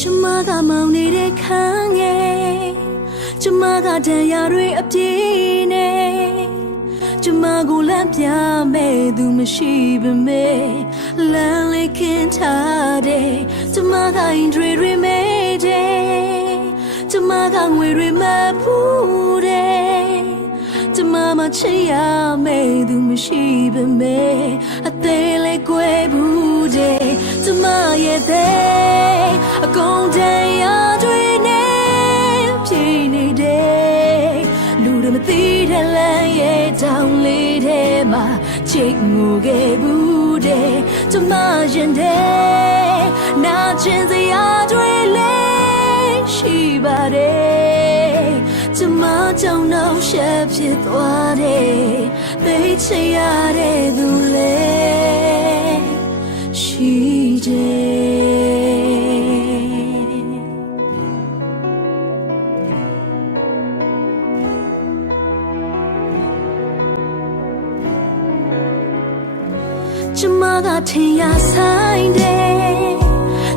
ကျမကမောင်နေတဲ့ခန်းငယ်ကျမကတန်ရာတွေအပြည့်နဲ့ကျမကိုလမ်းပြမဲ့သူမရှိပေမဲ့လမ်းလေးခင်းထားတယ်ကျမကအိမ်တွေတွေမဲ့တယ်ကျမကငွေတွေမဖူးတယ်ကျမမချစ်ရမယ့်သူမရှိပေမဲ့ မှာချိတ်ငိုခဲ့ဘူးတဲ့ကျမရင်တဲ့နာကျင်စရာတွေလည်းရှိပါတယ်ကျမကြောင့်တော့ရှက်ဖြစ်သွားတယ်သိချင်ရတဲ့သူလည်းရှိတယ် ကျမကထင်ရဆိုင်တယ်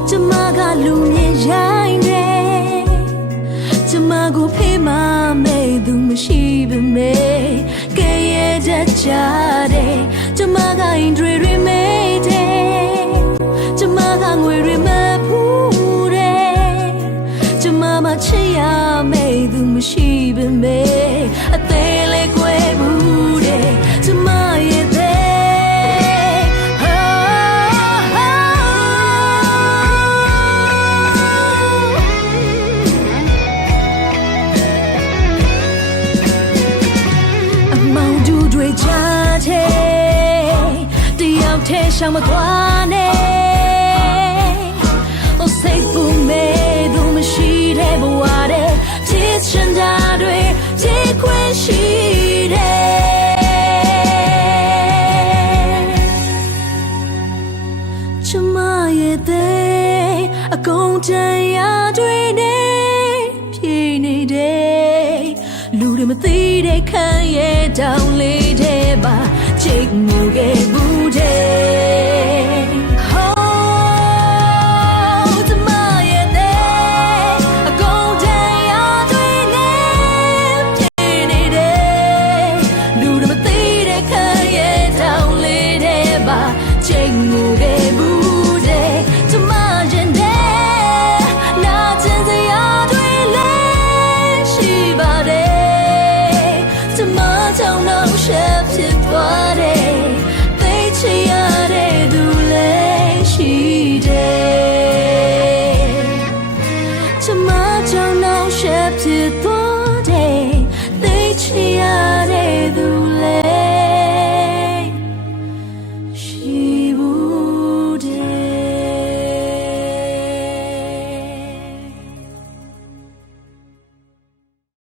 ကျမကလူမြင်ရိုင်းတယ်ကျမကိုဖေးမမဲ့သူမရှိပေမဲ့ကဲရတဲ့ကြတဲ့ကျမကအိမ်တွေတွေမဲ့တယ်ကျမကငွေတွေမဖူးတယ်ကျမမချစ်ရမဲ့သူမရှိပေမဲ့အသေးလေးကွယ်ဘူးတဲ့ကျမရဲ့ တဲ့အမောင်တူတွေချာတဲ့တယောက်တည်းရှောင်မသွားနဲ့ဟိုစိတ်ပူမဲ့သူမရှိတဲ့ဘဝတဲ့ချစ်ချင်တာတွေချစ်ခွင့်ရှိတယ်ကျမရဲ့တဲ့အကုန်တန်ရာတွေနဲ့ လူတွေမသိတဲ့ခံရဲ့တောင်လေးထဲမှာချိတ်ငိုခဲ့ဘူးတဲ့ Oh ကျမရဲ့တဲ့အကုန်တန်ရာတွေနဲ့ပြည့်နေတယ်လူတွေမသိတဲ့ခံရဲ့တောင်